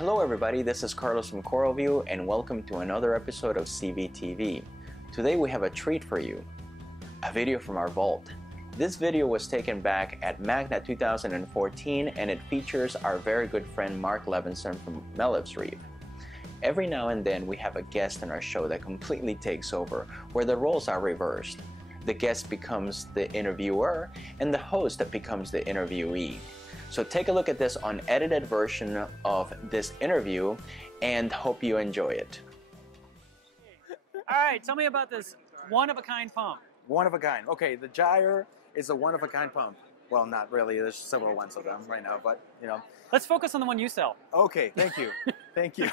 Hello everybody, this is Carlos from CoralVue and welcome to another episode of CVtv. Today we have a treat for you, a video from our vault. This video was taken back at MACNA 2014 and it features our very good friend Marc Levenson from Melev's Reef. Every now and then we have a guest on our show that completely takes over, where the roles are reversed. The guest becomes the interviewer and the host that becomes the interviewee. So take a look at this unedited version of this interview and hope you enjoy it. All right, tell me about this one-of-a-kind pump. One of a kind. Okay, the Gyre is a one-of-a-kind pump. Well, not really. There's several ones of them right now, but, you know. Let's focus on the one you sell. Okay, thank you. Thank you.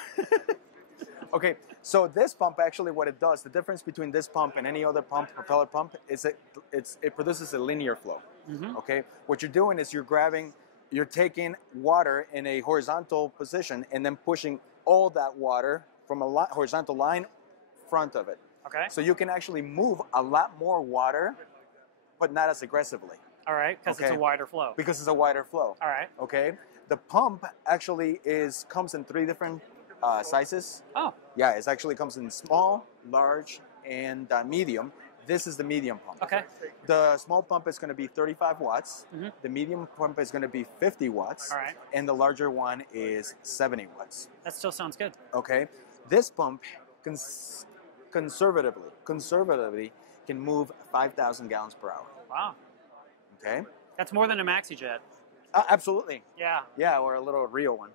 Okay, so this pump, actually what it does, the difference between this pump and any other pump, propeller pump, is it produces a linear flow. Okay? What you're doing is you're taking water in a horizontal position and then pushing all that water from a horizontal line front of it. Okay. So you can actually move a lot more water, but not as aggressively. All right, because it's a wider flow. Because it's a wider flow. All right. Okay. The pump actually comes in 3 different sizes. Oh. Yeah, it actually comes in small, large, and medium. This is the medium pump. Okay. The small pump is going to be 35 watts. The medium pump is going to be 50 watts. All right. And the larger one is 70 watts. That still sounds good. Okay. This pump conservatively can move 5,000 gallons per hour. Wow. Okay. That's more than a maxi jet. Absolutely. Yeah. Yeah, or a little Rio one.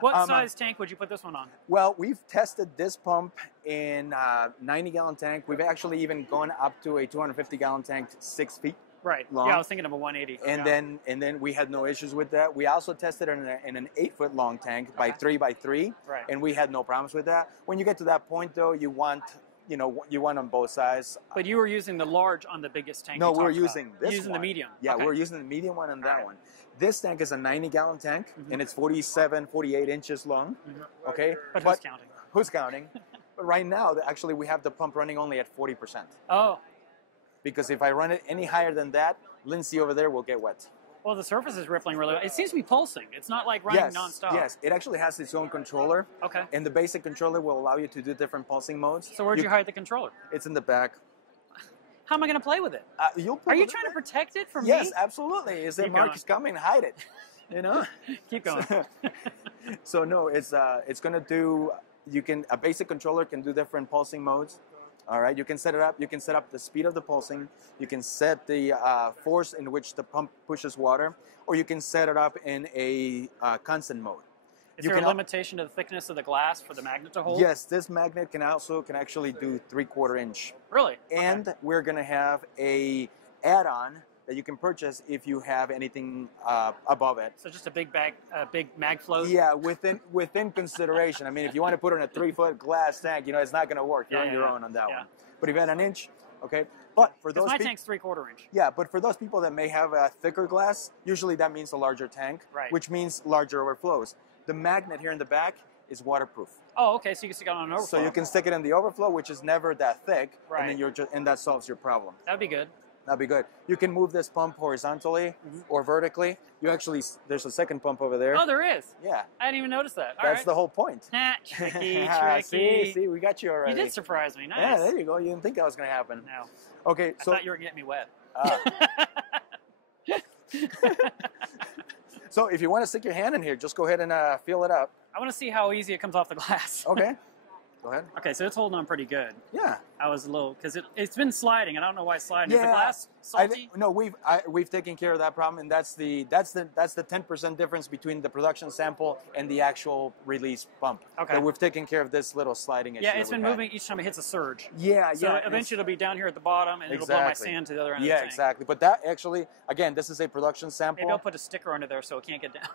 What size tank would you put this one on? Well, we've tested this pump in a 90-gallon tank. We've actually even gone up to a 250-gallon tank, 6 feet right. long. Yeah, I was thinking of a 180. And then we had no issues with that. We also tested it in an 8-foot-long tank by 3 by 3, right. And we had no problems with that. When you get to that point, though, you want on both sides. But you were using the large on the biggest tank. No, we were using this Using one. the medium. Yeah, okay. we're using the medium one and that one. This tank is a 90-gallon tank, and it's 48 inches long. Okay? But who's counting? Who's counting? But right now, actually, we have the pump running only at 40%. Oh. Because if I run it any higher than that, Lindsay over there will get wet. Well, the surface is rippling really well. It seems to be pulsing. It's not like running nonstop. Yes, it actually has its own controller. Okay. And the basic controller will allow you to do different pulsing modes. So where'd you hide the controller? It's in the back. How am I going to play with it? Are you trying to protect it from me? Yes, absolutely. Is that Mark is coming, hide it. You know? Keep going. So no, it's going to do, a basic controller can do different pulsing modes. All right, you can set it up. You can set up the speed of the pulsing. You can set the force in which the pump pushes water, or you can set it up in a constant mode. Is there a limitation to the thickness of the glass for the magnet to hold? Yes, this magnet can actually do 3/4 inch. Really? And we're going to have a add-on that you can purchase if you have anything above it. So just a big mag float? Yeah, within consideration. I mean, if you want to put in a 3-foot glass tank, it's not going to work. You're on your own on that one. But if you had an inch, okay. But for those my tank's 3/4 inch. Yeah, but for those people that may have a thicker glass, usually that means a larger tank, right. Which means larger overflows. The magnet here in the back is waterproof. Oh, okay. So you can stick it on an overflow. So you can stick it in the overflow, which is never that thick, right. And then and that solves your problem. That'd be good. That'd be good. You can move this pump horizontally or vertically. There's a second pump over there. Oh, there is? Yeah. I didn't even notice that. That's the whole point. Tricky. See, we got you already. You did surprise me. Nice. Yeah, there you go. You didn't think that was going to happen. No. Okay, I thought you were getting me wet. So if you want to stick your hand in here, just go ahead and feel it up. I want to see how easy it comes off the glass. Okay. Go ahead. Okay, so it's holding on pretty good. Yeah. I was a little, because it's been sliding. I don't know why it's sliding. Is the glass salty? No, we've taken care of that problem, and that's the 10% difference between the production sample and the actual release pump. Okay. So we've taken care of this little sliding issue. Yeah, it's been moving each time it hits a surge. Yeah, so eventually it'll be down here at the bottom, and it'll blow my sand to the other end of the tank. Yeah, exactly. But that actually, again, this is a production sample. Maybe I'll put a sticker under there so it can't get down.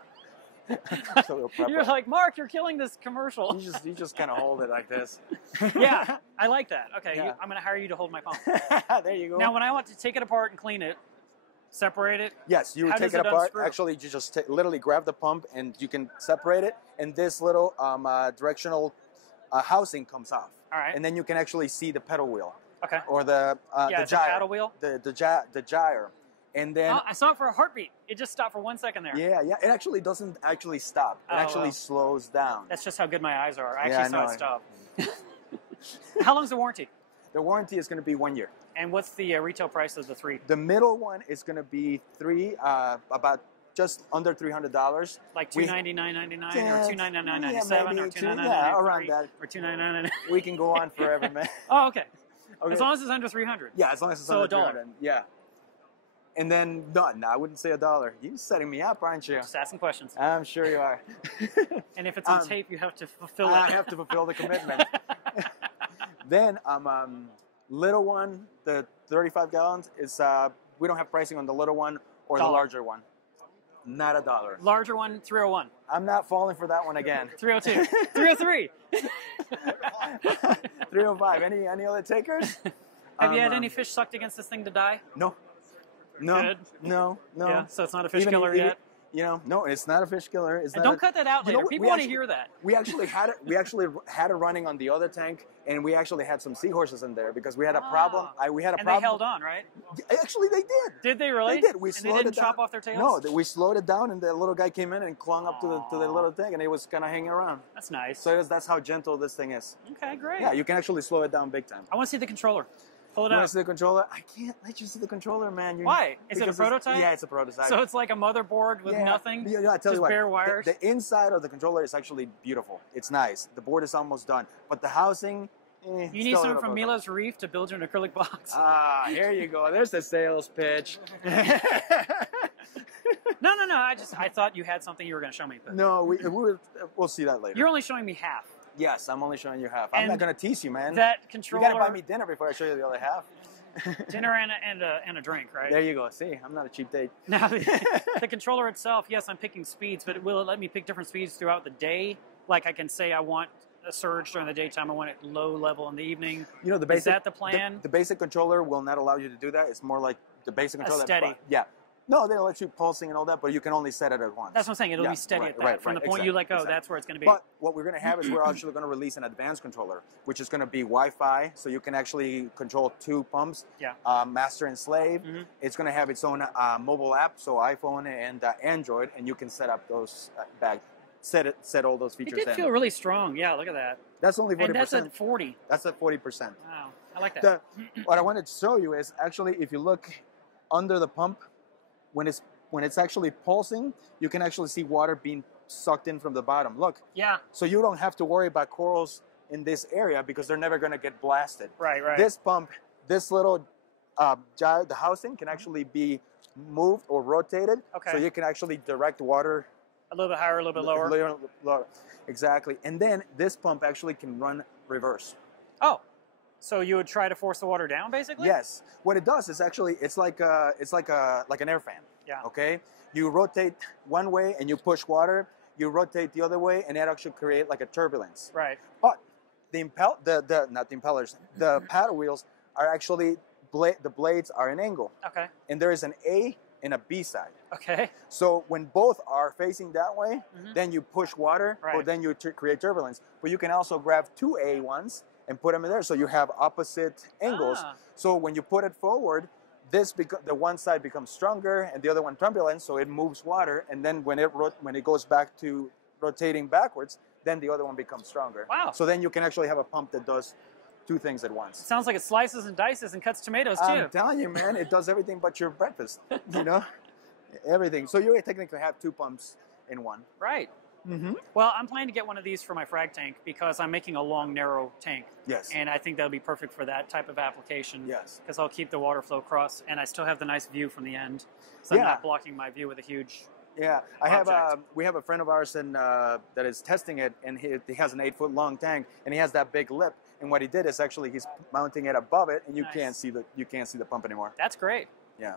So you're like, Mark, you're killing this commercial. You just kind of hold it like this. Yeah, I like that. Okay, I'm going to hire you to hold my pump. There you go. Now, when I want to take it apart and clean it, separate it. Yes, you would take it apart. Actually, you just literally grab the pump and you can separate it, and this little directional housing comes off. All right. And then you can actually see the pedal wheel. Okay. Or the gyre. paddle wheel. The gyre. And then Oh, I saw it for a heartbeat. It just stopped for 1 second there. yeah, it actually doesn't actually stop. It Oh, actually well. slows down. That's just how good my eyes are. I Yeah, actually I saw it know. stop. How long's the warranty? The warranty is going to be 1 year. And what's the retail price of the 3? The middle one is going to be about just under $300. Like We- $299.99 Yeah, or $299.97 maybe or two- $299.93 yeah, around that. or $299.99. We can go on forever, man. Oh, okay. Okay. As long as it's under 300. Yeah, as long as it's So under $1. 300. Yeah. And then, no, I wouldn't say $1. You're setting me up, aren't you? Just asking questions. I'm sure you are. And if it's on tape, you have to fulfill it. I have to fulfill the commitment. Then, little one, the 35 gallons, is we don't have pricing on the little one or the Dollar. larger one. Not $1. Larger one, 301. I'm not falling for that one again. 302. 303. 305. Any other takers? Have you had any fish sucked against this thing to die? No. Good. No. Yeah, so it's not a fish killer yet? No, it's not a fish killer. It's And not don't cut that out You know later. what? People We want to actually- hear that. We actually had it running on the other tank, and we actually had some seahorses in there because we had a problem. We had a And problem. they held on, right? Actually, they did. Did they really? They did. We and slowed they didn't it down. chop off their tails? No, we slowed it down, and the little guy came in and clung up to the little thing, and it was kind of hanging around. That's nice. So that's how gentle this thing is. Okay, great. Yeah, you can actually slow it down big time. I want to see the controller. Pull it You want out. to see the controller? I can't let you see the controller, man. Why? Is it a because prototype? Yeah, it's a prototype. So it's like a motherboard with nothing? Yeah, I tell just you what, bare wires? The inside of the controller is actually beautiful. It's nice. The board is almost done, but the housing. You need someone from Milo's Reef to build you an acrylic box. Ah, here you go. There's the sales pitch. No. I thought you had something you were going to show me. But No, we'll see that later. you're only showing me half. Yes, I'm only showing you half. I'm not And going to tease you, man. That You controller, got to buy me dinner before I show you the other half. dinner and a drink, right? There you go. See, I'm not a cheap date. Now, the controller itself, yes, I'm picking speeds, but will it let me pick different speeds throughout the day? Like I can say I want a surge during the daytime, I want it low level in the evening. You know, the basic. Is that the plan? The basic controller will not allow you to do that. It's more like the basic controller. steady. Yeah. No, they'll let you pulsing and all that, but you can only set it at once. That's what I'm saying. It'll be steady at that. From the point you let go, that's where it's going to be. But what we're going to have is we're actually going to release an advanced controller, which is going to be Wi-Fi, so you can actually control 2 pumps, master and slave. It's going to have its own mobile app, so iPhone and Android, and you can set up those set all those It features did in. feel really strong. Yeah, look at that. That's only 40%. And that's at 40. That's at 40%. Wow, I like that. What I wanted to show you is actually if you look under the pump, when it's actually pulsing, you can actually see water being sucked in from the bottom. Look. Yeah. So you don't have to worry about corals in this area because they're never going to get blasted. Right. This pump, this little gyre, the housing can actually be moved or rotated. Okay. So you can actually direct water. A little bit higher, a little bit lower. Lower. Exactly. And then this pump actually can run reverse. Oh. So you would try to force the water down, basically? Yes. What it does is actually it's like an air fan. Yeah. Okay. You rotate one way and you push water. You rotate the other way, and it actually create like a turbulence. Right. But not the impellers, the paddle wheels are actually the blades are an angle. Okay. And there is an A and a B side. Okay. So when both are facing that way, then you push water, or Right. then you create turbulence. But you can also grab 2 A ones and put them in there, so you have opposite angles. Ah. So when you put it forward, the one side becomes stronger and the other one turbulent, so it moves water. And then when it goes back to rotating backwards, then the other one becomes stronger. Wow. So then you can actually have a pump that does 2 things at once. It sounds like it slices and dices and cuts tomatoes, too. I'm telling you, man, it does everything but your breakfast. You know, everything. So you technically have 2 pumps in one. Right. Mm-hmm. Well, I'm planning to get one of these for my frag tank because I'm making a long, narrow tank. Yes. And I think that'll be perfect for that type of application. Yes. Because I'll keep the water flow across, and I still have the nice view from the end. So I'm Yeah. not blocking my view with a huge... Yeah, we have a friend of ours that is testing it, and he has an 8-foot long tank, and he has that big lip. And what he did is actually he's mounting it above it, and you Nice. can't see the pump anymore. That's great. Yeah.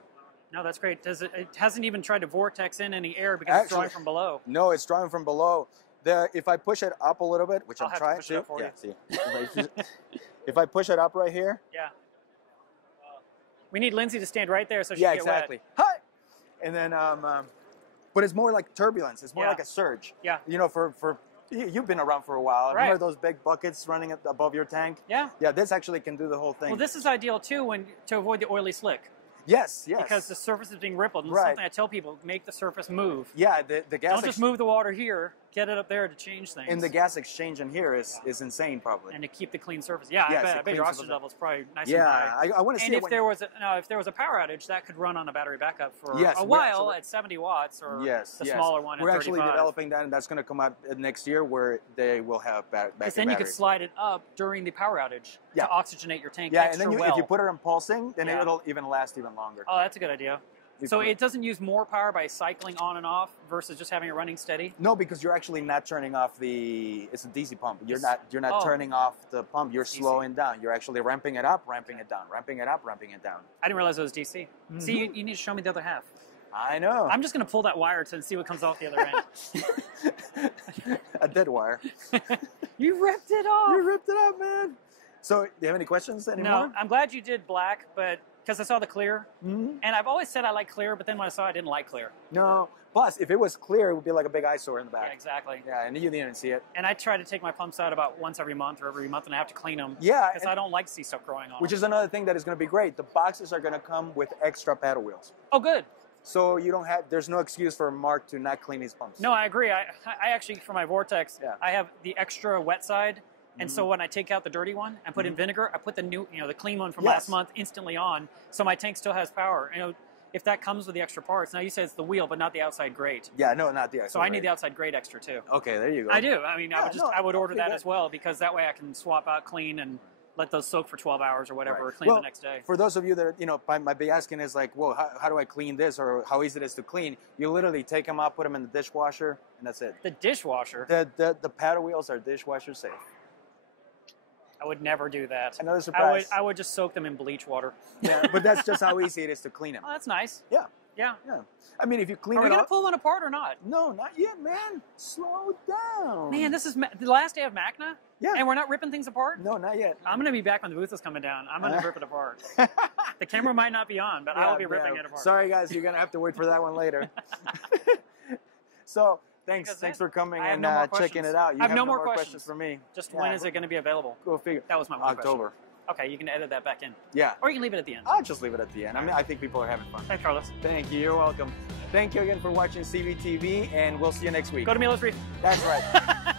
No, that's great. It hasn't even tried to vortex in any air because it's drawing from below. No, it's drawing from below. If I push it up a little bit, which I'll I'm have to trying push it up for you. see. If I push it up right here. Yeah. We need Lindsay to stand right there so she Yeah, can get exactly. wet. Hi. And then, but it's more like turbulence. It's more Yeah. like a surge. Yeah. You know, you've been around for a while. Right. Remember those big buckets running above your tank? Yeah. Yeah, this actually can do the whole thing. Well, this is ideal, too, to avoid the oily slick. Yes, yes. Because the surface is being rippled. And Right. something I tell people, make the surface move. Yeah, the gas. Don't just move the water here, get it up there to change things. And the gas exchange in here is insane, probably. And to keep the clean surface. Yeah, Yes, I bet your oxygen level is probably nice yeah, and high. I want to see and it if there was a power outage, that could run on a battery backup for Yes, a while at 70 watts or the smaller one We're at 35. actually developing that, and that's going to come out next year where they will have backup Because then you could slide it up during the power outage to oxygenate your tank extra and then well. if you put it on pulsing, then it'll even last even longer. Oh, that's a good idea. So it doesn't use more power by cycling on and off versus just having it running steady? No, because you're actually not turning off it's a DC pump. You're not turning off the pump. You're slowing down. You're actually ramping it up, ramping it down, ramping it up, ramping it down. I didn't realize it was DC. Mm-hmm. See, you need to show me the other half. I know. I'm just going to pull that wire to see what comes off the other end. A dead wire. You ripped it off. You ripped it off, man. So, do you have any questions anymore? No, I'm glad you did black, but because I saw the clear. Mm-hmm. And I've always said I like clear, but then when I saw it, I didn't like clear. No. Plus, if it was clear, it would be like a big eyesore in the back. Yeah, exactly. Yeah, and you didn't even see it. And I try to take my pumps out about once every month or every month, and I have to clean them. Yeah. Because I don't like to see stuff growing on Which them. is another thing that is going to be great. The boxes are going to come with extra paddle wheels. Oh, good. So there's no excuse for Mark to not clean his pumps. No, I agree. I actually, for my Vortex, I have the extra wet side. And so when I take out the dirty one and put in vinegar, I put the new, the clean one from last month instantly on, so my tank still has power. If that comes with the extra parts, now you said it's the wheel, but not the outside grate. Yeah, no, not the outside. So I need the outside grate extra too. Okay, there you go. I do. I mean, I would order that as well because that way I can swap out clean and let those soak for 12 hours or whatever, or clean the next day. For those of you that might be asking is like, well, how do I clean this, or how easy it is to clean? You literally take them out, put them in the dishwasher, and that's it. The dishwasher. The paddle wheels are dishwasher safe. I would never do that. Another surprise. I would just soak them in bleach water. Yeah, but that's just how easy it is to clean them. Oh, that's nice. Yeah. Yeah. Yeah. I mean, if you clean it up... Are we going to pull one apart or not? No, not yet, man. Slow down. Man, this is the last day of MACNA? Yeah. And we're not ripping things apart? No, not yet. I'm going to be back when the booth is coming down. I'm going to rip it apart. The camera might not be on, but I will be ripping it apart. Sorry, guys. You're going to have to wait for that one later. So... Thanks for coming and checking it out. I have no more questions for me. Just when is it going to be available? Go figure. That was my one October. Question. Okay, you can edit that back in. Yeah. Or you can leave it at the end. I'll just leave it at the end. I mean, I think people are having fun. Thanks, Carlos. Thank you. You're welcome. Thank you again for watching CVtv, and we'll see you next week. Go to Milo's Reef. That's right.